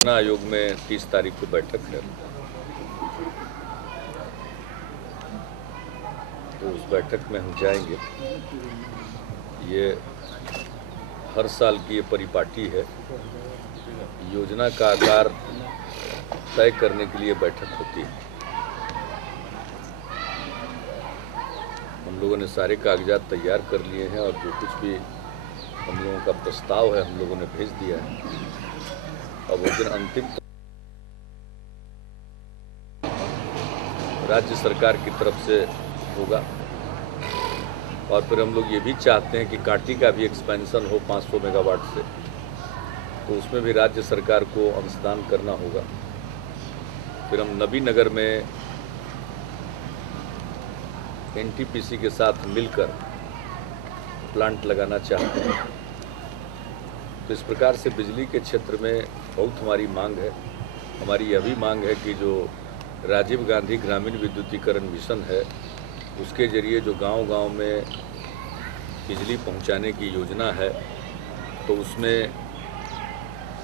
चुनाव आयोग में 30 तारीख को बैठक है, तो उस बैठक में हम जाएंगे। ये हर साल की ये परिपाटी है। योजना का आकार तय करने के लिए बैठक होती है। हम लोगों ने सारे कागजात तैयार कर लिए हैं और जो कुछ भी हम लोगों का प्रस्ताव है हम लोगों ने भेज दिया है। अब उस दिन अंतिम राज्य सरकार की तरफ से होगा और फिर हम लोग ये भी चाहते हैं कि कांटी का भी एक्सपेंशन हो 500 मेगावाट से, तो उसमें भी राज्य सरकार को अंशदान करना होगा। फिर हम नबीनगर में एनटीपीसी के साथ मिलकर प्लांट लगाना चाहते हैं। तो इस प्रकार से बिजली के क्षेत्र में बहुत हमारी मांग है। हमारी यह भी मांग है कि जो राजीव गांधी ग्रामीण विद्युतीकरण मिशन है, उसके जरिए जो गांव-गांव में बिजली पहुंचाने की योजना है, तो उसमें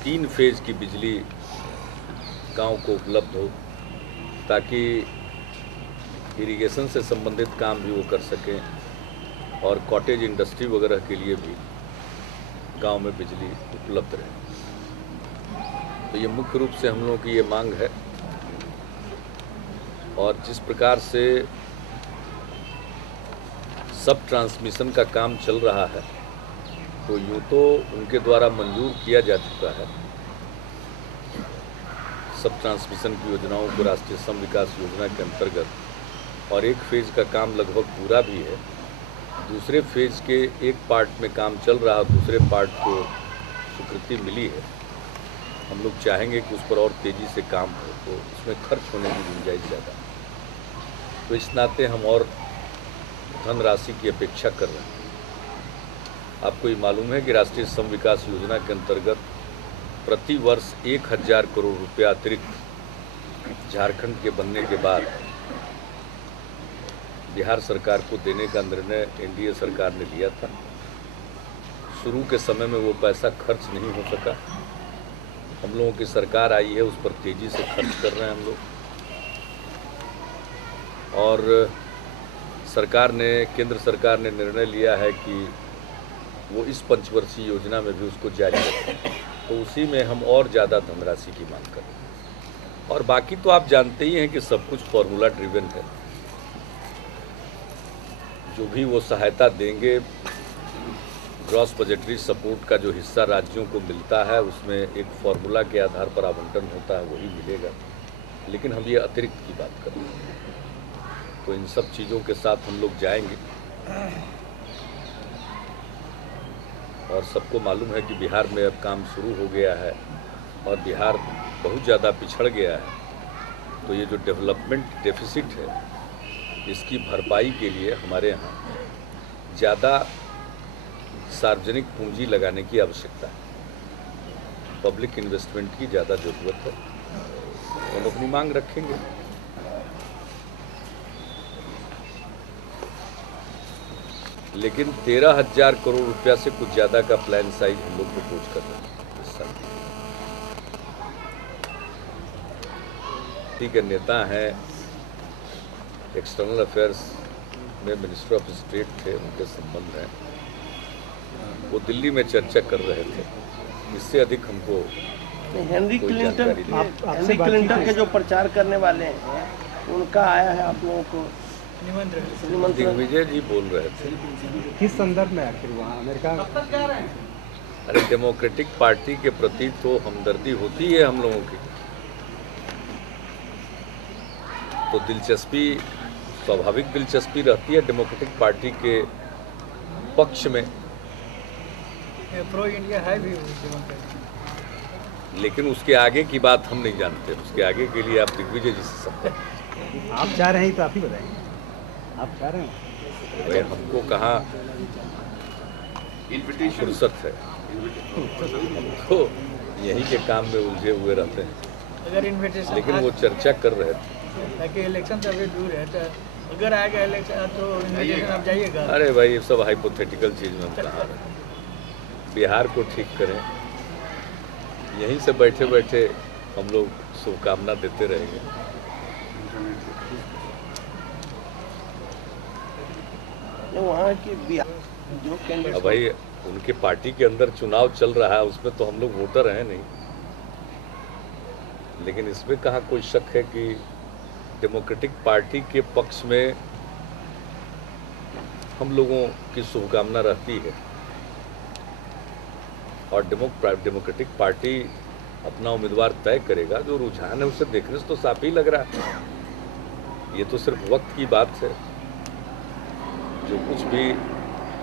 3 फेज की बिजली गांव को उपलब्ध हो, ताकि इरिगेशन से संबंधित काम भी वो कर सकें और कॉटेज इंडस्ट्री वगैरह के लिए भी गांव में बिजली उपलब्ध रहे। तो ये मुख्य रूप से हम लोगों की ये मांग है। और जिस प्रकार से सब ट्रांसमिशन का काम चल रहा है, तो यूँ तो उनके द्वारा मंजूर किया जा चुका है सब ट्रांसमिशन की योजनाओं को राष्ट्रीय सम विकास योजना के अंतर्गत, और एक फेज का काम लगभग पूरा भी है। दूसरे फेज के एक पार्ट में काम चल रहा, दूसरे पार्ट को स्वीकृति मिली है। हम लोग चाहेंगे कि उस पर और तेज़ी से काम हो, तो उसमें खर्च होने की गुंजाइश ज़्यादा। तो इस नाते हम और धनराशि की अपेक्षा कर रहे हैं। आपको ये मालूम है कि राष्ट्रीय सम विकास योजना के अंतर्गत प्रति वर्ष 1000 करोड़ रुपया अतिरिक्त झारखंड के बनने के बाद बिहार सरकार को देने का निर्णय एनडीए सरकार ने लिया था। शुरू के समय में वो पैसा खर्च नहीं हो सका। हम लोगों की सरकार आई है, उस पर तेज़ी से खर्च कर रहे हैं हम लोग। और केंद्र सरकार ने निर्णय लिया है कि वो इस पंचवर्षीय योजना में भी उसको जारी रखें। तो उसी में हम और ज़्यादा धनराशि की मांग कर रहे हैं। और बाकी तो आप जानते ही हैं कि सब कुछ फॉर्मूला ड्रिवन है। जो भी वो सहायता देंगे, ग्रॉस बजटरी सपोर्ट का जो हिस्सा राज्यों को मिलता है, उसमें एक फार्मूला के आधार पर आवंटन होता है, वही मिलेगा। लेकिन हम ये अतिरिक्त की बात कर रहे हैं। तो इन सब चीज़ों के साथ हम लोग जाएंगे। और सबको मालूम है कि बिहार में अब काम शुरू हो गया है और बिहार बहुत ज़्यादा पिछड़ गया है। तो ये जो डेवलपमेंट डेफिसिट है, इसकी भरपाई के लिए हमारे यहाँ ज़्यादा सार्वजनिक पूंजी लगाने की आवश्यकता है। पब्लिक इन्वेस्टमेंट की ज़्यादा ज़रूरत है। हम अपनी मांग रखेंगे। लेकिन 13,000 करोड़ रुपया से कुछ ज़्यादा का प्लान साइज हम लोग प्रपोज कर रहे हैं इस साल। ठीक है, नेता हैं, एक्सटर्नल अफेयर्स में मिनिस्टर ऑफ स्टेट थे, उनके संबंध हैं। वो दिल्ली में चर्चा कर रहे थे। इससे अधिक हमको हेनरी क्लिंटन के जो प्रचार करने वाले हैं, उनका आया है आप लोगों को निमंत्रण? दिग्विजय जी बोल रहे थे। किस संदर्भ में आखिर वहाँ अमेरिका? अरे डेमोक्रेटिक पार्टी के प्रति तो हमदर्दी होती है हम लोगों की। तो दिलचस्पी, स्वाभाविक दिलचस्पी रहती है डेमोक्रेटिक पार्टी के पक्ष में। प्रो इंडिया है भी, लेकिन उसके आगे की बात हम नहीं जानते। उसके आगे के लिए आप दिग्विजय जी से सकते। आप चाह रहे हैं तो आप ही बताएंगे। आप चाह रहे हैं? भाई हमको कहाँ फुर्सत है, हमको यहीं के काम में उलझे हुए रहते हैं। अगर इन्विटेशन, लेकिन वो चर्चा कर रहे थे ताकि इलेक्शन तो अभी दूर है, तो अगर आएगा इलेक्शन तो इन्विटेशन आप जाइएगा? अरे भाई ये सब हाइपोथेटिकल चीज़ में हम कहा रहे। बिहार को ठीक करें, यहीं से बैठे बैठे हम लोग शुभकामना देते रहेंगे। वहाँ की जो अब कैंडिडेट भाई उनके पार्टी के अंदर चुनाव चल रहा है, उसमें तो हम लोग वोटर हैं नहीं, लेकिन इसमें कहाँ कोई शक है कि डेमोक्रेटिक पार्टी के पक्ष में हम लोगों की शुभकामना रहती है और डेमोक्रेटिक पार्टी अपना उम्मीदवार तय करेगा। जो रुझान है उसे देखने से तो साफ ही लग रहा है। ये तो सिर्फ वक्त की बात है। जो कुछ भी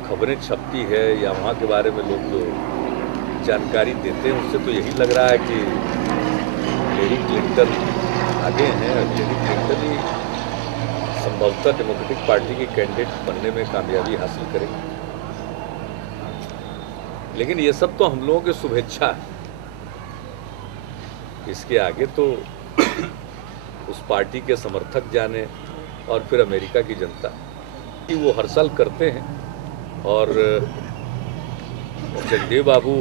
खबरें छपती है या वहाँ के बारे में लोग जो जानकारी देते हैं उससे तो यही लग रहा है कि हिलेरी क्लिंटन आगे हैं। हिलेरी क्लिंटन ही संभवतः डेमोक्रेटिक पार्टी की कैंडिडेट बनने में कामयाबी हासिल करेंगे। लेकिन ये सब तो हम लोगों की शुभेच्छा है। इसके आगे तो उस पार्टी के समर्थक जाने और फिर अमेरिका की जनता कि वो हर साल करते हैं। और जगदेव बाबू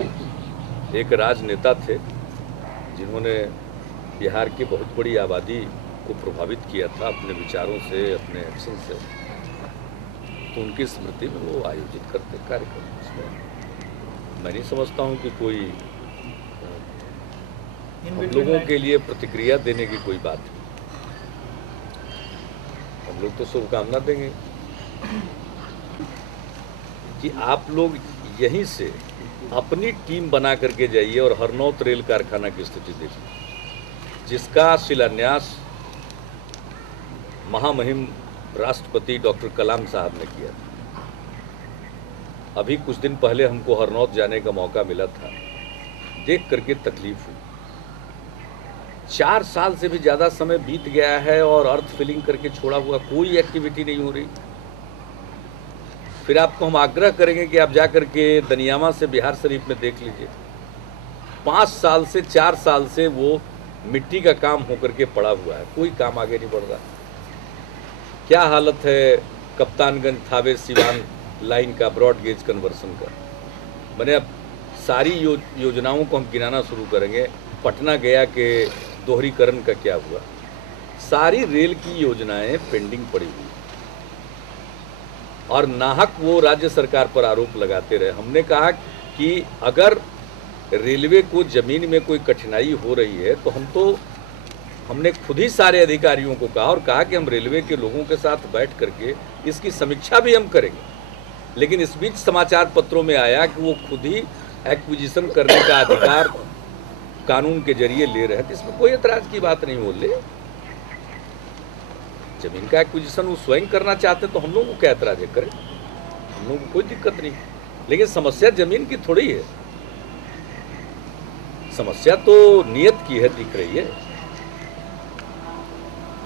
एक राजनेता थे जिन्होंने बिहार की बहुत बड़ी आबादी को प्रभावित किया था अपने विचारों से, अपने एक्शन से। तो उनकी स्मृति में वो आयोजित करते कार्यक्रम। इसमें मैं नहीं समझता हूँ कि कोई हम लोगों के लिए प्रतिक्रिया देने की कोई बात है। हम लोग तो शुभकामना देंगे कि आप लोग यहीं से अपनी टीम बना करके जाइए और हरनौत रेल कारखाना की स्थिति देखिए, जिसका शिलान्यास महामहिम राष्ट्रपति डॉक्टर कलाम साहब ने किया था। अभी कुछ दिन पहले हमको हरनौत जाने का मौका मिला था, देख करके तकलीफ हुई। 4 साल से भी ज़्यादा समय बीत गया है और अर्थ फिलिंग करके छोड़ा हुआ कोई एक्टिविटी नहीं हो रही। फिर आपको हम आग्रह करेंगे कि आप जाकर के दनियामा से बिहार शरीफ में देख लीजिए। 5 साल से 4 साल से वो मिट्टी का काम होकर के पड़ा हुआ है, कोई काम आगे नहीं बढ़ रहा। क्या हालत है कप्तानगंज थावे सिवान लाइन का, ब्रॉड गेज कन्वर्सन का। मैंने अब सारी योजनाओं को हम गिनाना शुरू करेंगे। पटना गया के दोहरीकरण का क्या हुआ। सारी रेल की योजनाएं पेंडिंग पड़ी हुई और नाहक वो राज्य सरकार पर आरोप लगाते रहे। हमने कहा कि अगर रेलवे को जमीन में कोई कठिनाई हो रही है तो हमने खुद ही सारे अधिकारियों को कहा और कहा कि हम रेलवे के लोगों के साथ बैठ करके इसकी समीक्षा भी हम करेंगे। लेकिन इस बीच समाचार पत्रों में आया कि वो खुद ही एक्विजिशन करने का अधिकार कानून के जरिए ले रहे हैं। तो इसमें कोई एतराज की बात नहीं बोले। जमीन का एक्विजिशन वो स्वयं करना चाहते हैं तो हम लोगों को क्या एतराज है, करें, हम लोगों को कोई दिक्कत नहीं। लेकिन समस्या जमीन की थोड़ी है, समस्या तो नियत की है, दिख रही है।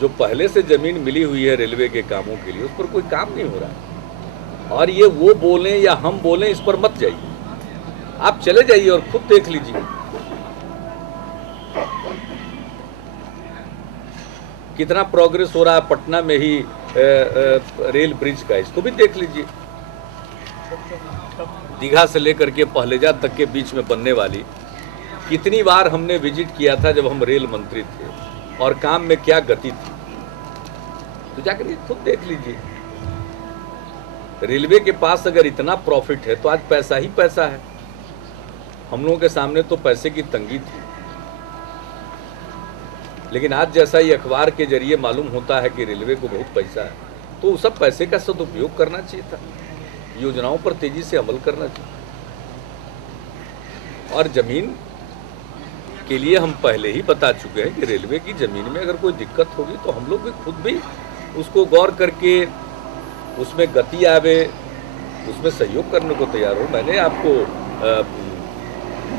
जो पहले से जमीन मिली हुई है रेलवे के कामों के लिए, उस पर कोई काम नहीं हो रहा। और ये वो बोलें या हम बोलें, इस पर मत जाइए। आप चले जाइए और खुद देख लीजिए कितना प्रोग्रेस हो रहा है पटना में ही रेल ब्रिज का, इसको भी देख लीजिए। दीघा से लेकर के पहलेजा तक के बीच में बनने वाली, कितनी बार हमने विजिट किया था जब हम रेल मंत्री थे और काम में क्या गति थी। तो जाकर खुद देख लीजिए। रेलवे के पास अगर इतना प्रॉफिट है तो आज पैसा ही पैसा है। हम लोगों के सामने तो पैसे की तंगी थी, लेकिन आज जैसा ही अखबार के जरिए मालूम होता है कि रेलवे को बहुत पैसा है, तो उस सब पैसे का सदुपयोग करना चाहिए था, योजनाओं पर तेजी से अमल करना चाहिए। और जमीन के लिए हम पहले ही बता चुके हैं कि रेलवे की जमीन में अगर कोई दिक्कत होगी तो हम लोग भी खुद भी उसको गौर करके उसमें गति आवे, उसमें सहयोग करने को तैयार हो। मैंने आपको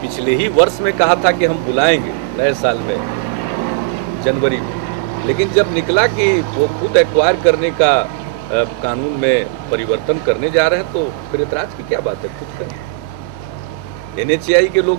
पिछले ही वर्ष में कहा था कि हम बुलाएंगे नए साल में, जनवरी में, लेकिन जब निकला कि वो खुद एक्वायर करने का कानून में परिवर्तन करने जा रहे हैं तो फिर एतराज की क्या बात है, खुद करें। NHAI के लोग